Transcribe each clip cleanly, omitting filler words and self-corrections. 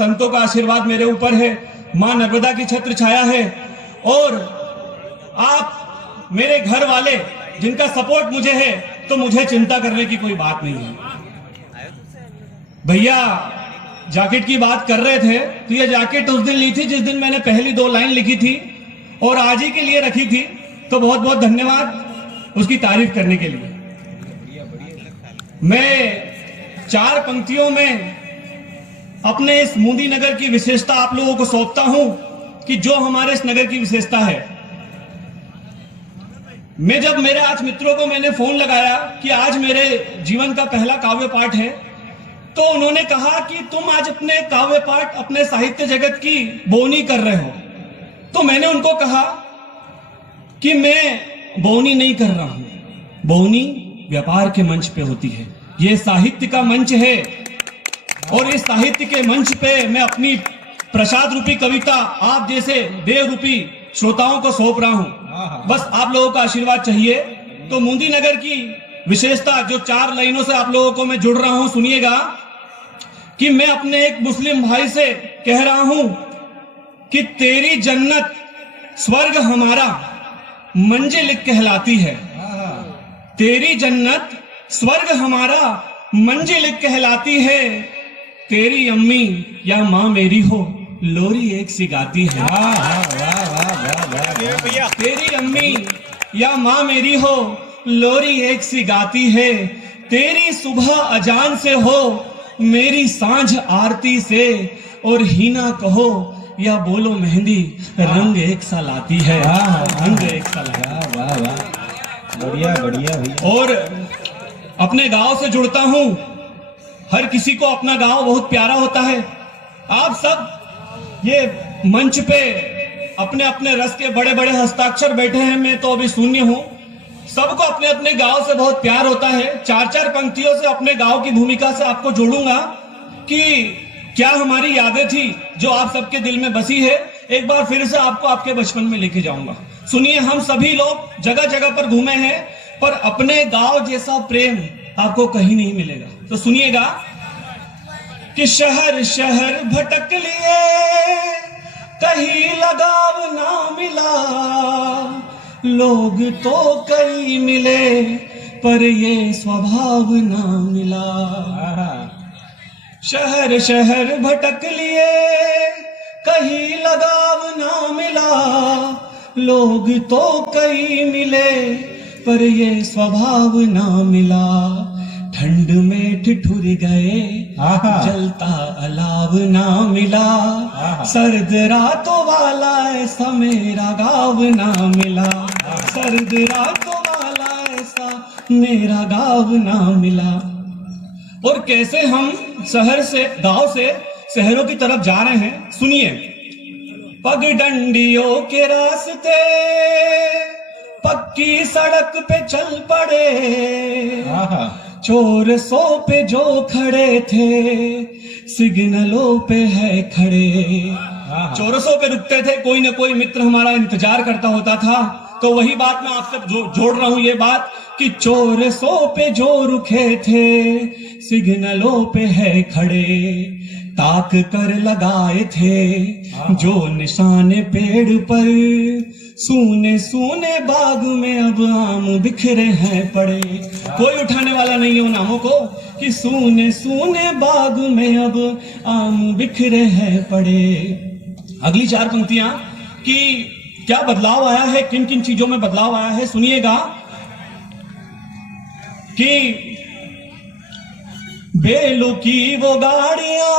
संतों का आशीर्वाद मेरे ऊपर है, मां नर्मदा की छत्र छाया है, और आप मेरे घर वाले जिनका सपोर्ट मुझे है, तो मुझे चिंता करने की कोई बात नहीं है। भैया जैकेट की बात कर रहे थे, तो ये जैकेट उस दिन ली थी जिस दिन मैंने पहली 2 लाइन लिखी थी और आज ही के लिए रखी थी, तो बहुत बहुत धन्यवाद उसकी तारीफ करने के लिए। मैं 4 पंक्तियों में अपने इस मूंदी नगर की विशेषता आप लोगों को सौंपता हूं कि जो हमारे इस नगर की विशेषता है। मैं जब मेरे आज मित्रों को मैंने फोन लगाया कि आज मेरे जीवन का पहला काव्य पाठ है, तो उन्होंने कहा कि तुम आज अपने काव्य पाठ अपने साहित्य जगत की बोनी कर रहे हो। तो मैंने उनको कहा कि मैं बोनी नहीं कर रहा हूं, बोनी व्यापार के मंच पे होती है, ये साहित्य का मंच है, और इस साहित्य के मंच पे मैं अपनी प्रसाद रूपी कविता आप जैसे देव रूपी श्रोताओं को सौंप रहा हूं। बस आप लोगों का आशीर्वाद चाहिए। तो मूंदी नगर की विशेषता जो 4 लाइनों से आप लोगों को मैं जुड़ रहा हूं, सुनिएगा कि मैं अपने एक मुस्लिम भाई से कह रहा हूं कि तेरी जन्नत स्वर्ग हमारा मंजिल कहलाती है, तेरी जन्नत स्वर्ग हमारा मंजिल कहलाती है, तेरी अम्मी या माँ मेरी हो लोरी एक सी गाती है। तेरी अम्मी या माँ मेरी हो लोरी एक सी गाती है, तेरी सुबह अजान से हो मेरी सांझ आरती से, और हीना कहो या बोलो मेहंदी रंग एक सा लाती है, रंग एक सा लाती। वाह वाह, बढ़िया बढ़िया भैया। और अपने गांव से जुड़ता हूं, हर किसी को अपना गांव बहुत प्यारा होता है। आप सब ये मंच पे अपने अपने रस के बड़े बड़े हस्ताक्षर बैठे हैं, मैं तो अभी शून्य हूं। सबको अपने अपने गांव से बहुत प्यार होता है। 4-4 पंक्तियों से अपने गांव की भूमिका से आपको जोड़ूंगा कि क्या हमारी यादें थी जो आप सबके दिल में बसी है। एक बार फिर से आपको आपके बचपन में लेके जाऊंगा। सुनिए, हम सभी लोग जगह जगह पर घूमे हैं, पर अपने गांव जैसा प्रेम आपको कहीं नहीं मिलेगा। तो सुनिएगा कि शहर शहर भटक लिए, कहीं लगाव ना मिला, लोग तो कई मिले पर ये स्वभाव ना मिला। शहर शहर भटक लिए, कहीं लगाव ना मिला, लोग तो कई मिले पर ये स्वभाव ना मिला। ठंड में ठिठुर गए, जलता अलाव ना मिला, सर्द रातों वाला ऐसा मेरा गाँव ना मिला, सर्द रातों वाला ऐसा मेरा गाँव ना मिला। और कैसे हम शहर से, गांव से शहरों की तरफ जा रहे हैं, सुनिए। पगडंडियों के रास्ते पक्की सड़क पे चल पड़े, चोर सो पे जो खड़े थे सिग्नलों पे है खड़े। चौरसों पे रुकते थे, कोई ना कोई मित्र हमारा इंतजार करता होता था। तो वही बात मैं आपसे जोड़ रहा हूं, ये बात कि चौरसों पे जो रुके थे सिग्नलों पे है खड़े, ताक कर लगाए थे जो निशाने पेड़ पर, सूने सूने बाग में अब आम बिखरे हैं पड़े। कोई उठाने वाला नहीं है उन आमों को कि सूने सूने बाग में अब आम बिखरे हैं पड़े। अगली 4 पंक्तियां कि क्या बदलाव आया है, किन किन चीजों में बदलाव आया है, सुनिएगा कि बेलों की वो गाड़ियां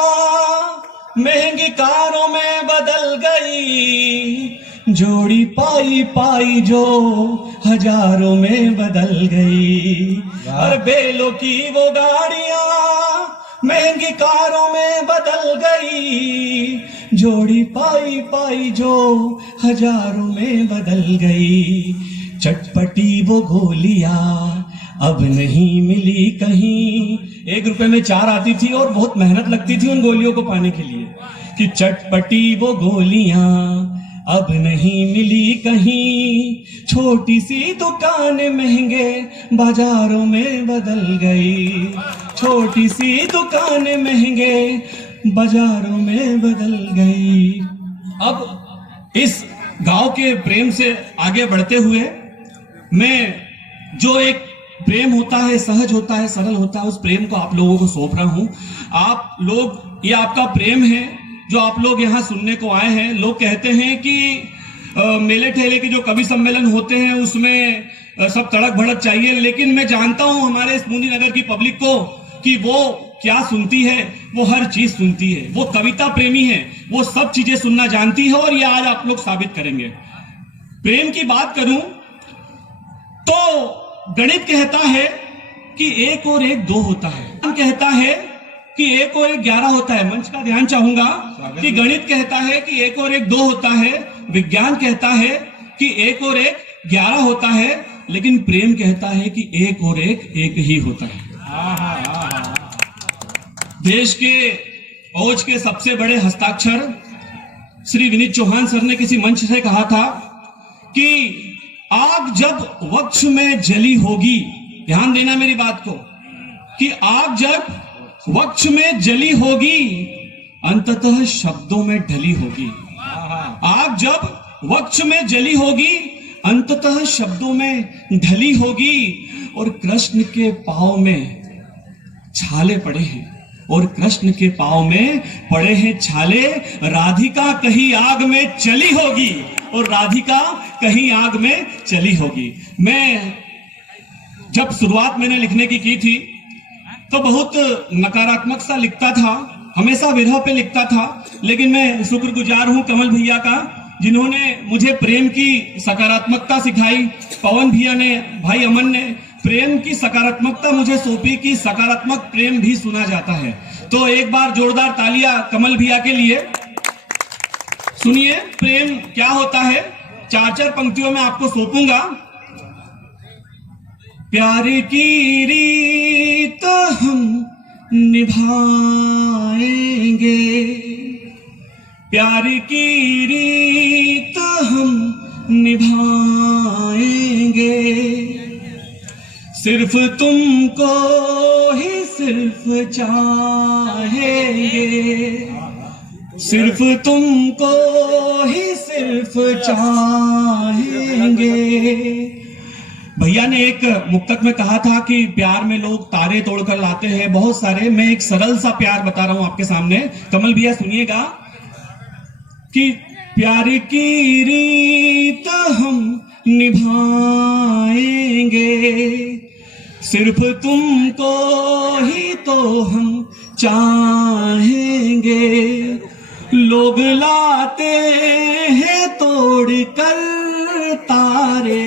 महंगी कारों में बदल गई, जोड़ी पाई पाई जो हजारों में बदल गई। और बेलों की वो गाड़ियां महंगी कारों में बदल गई, जोड़ी पाई पाई जो हजारों में बदल गई। चटपटी वो गोलियां अब नहीं मिली कहीं, 1 रुपए में 4 आती थी और बहुत मेहनत लगती थी उन गोलियों को पाने के लिए। कि चटपटी वो गोलियां अब नहीं मिली कहीं, छोटी सी दुकान महंगे बाजारों में बदल गई, छोटी सी दुकान महंगे बाजारों में बदल गई। अब इस गांव के प्रेम से आगे बढ़ते हुए मैं जो एक प्रेम होता है, सहज होता है, सरल होता है, उस प्रेम को आप लोगों को सौंप रहा हूं। आप लोग, ये आपका प्रेम है जो आप लोग यहाँ सुनने को आए हैं। लोग कहते हैं कि मेले ठेले के जो कवि सम्मेलन होते हैं उसमें सब तड़क भड़क चाहिए, लेकिन मैं जानता हूं हमारे इस बूंदी नगर की पब्लिक को कि वो क्या सुनती है, वो हर चीज सुनती है, वो कविता प्रेमी है, वो सब चीजें सुनना जानती है, और ये आज आप लोग साबित करेंगे। प्रेम की बात करूं तो गणित कहता है कि 1 और 1 2 होता है, कहता है कि 1 और 1 11 होता है। मंच का ध्यान चाहूंगा कि गणित कहता है कि 1 और 1 2 होता है, विज्ञान कहता है कि 1 और 1 11 होता है, लेकिन प्रेम कहता है कि 1 और 1 1 ही होता है। देश के औज के सबसे बड़े हस्ताक्षर श्री विनीत चौहान सर ने किसी मंच से कहा था कि आग जब वक्ष में जली होगी, ध्यान देना मेरी बात को, कि आग जब वक्ष में जली होगी अंततः शब्दों में ढली होगी। आग जब वक्ष में जली होगी अंततः शब्दों में ढली होगी। और कृष्ण के पांव में छाले पड़े हैं, और कृष्ण के पांव में पड़े हैं छाले। राधिका कहीं आग में चली होगी, और राधिका कहीं आग में चली होगी। मैं जब शुरुआत मैंने लिखने की थी तो बहुत नकारात्मक सा लिखता था, हमेशा विरह पे लिखता था, लेकिन मैं शुक्रगुजार हूं कमल भैया का जिन्होंने मुझे प्रेम की सकारात्मकता सिखाई। पवन भैया ने, भाई अमन ने प्रेम की सकारात्मकता मुझे सौंपी कि सकारात्मक प्रेम भी सुना जाता है। तो एक बार जोरदार तालियां कमल भैया के लिए। सुनिए प्रेम क्या होता है, 4-4 पंक्तियों में आपको सौंपूंगा। प्यार की रीत हम निभाएंगे, प्यार की रीत हम निभाएंगे, सिर्फ तुमको ही सिर्फ चाहेंगे, सिर्फ तुमको ही सिर्फ चाहेंगे। भैया ने एक मुक्तक में कहा था कि प्यार में लोग तारे तोड़कर लाते हैं बहुत सारे। मैं एक सरल सा प्यार बता रहा हूं आपके सामने, कमल भैया सुनिएगा कि प्यार की रीत हम निभाएंगे, सिर्फ तुमको ही तो हम चाहेंगे। लोग लाते हैं तोड़ कर तारे,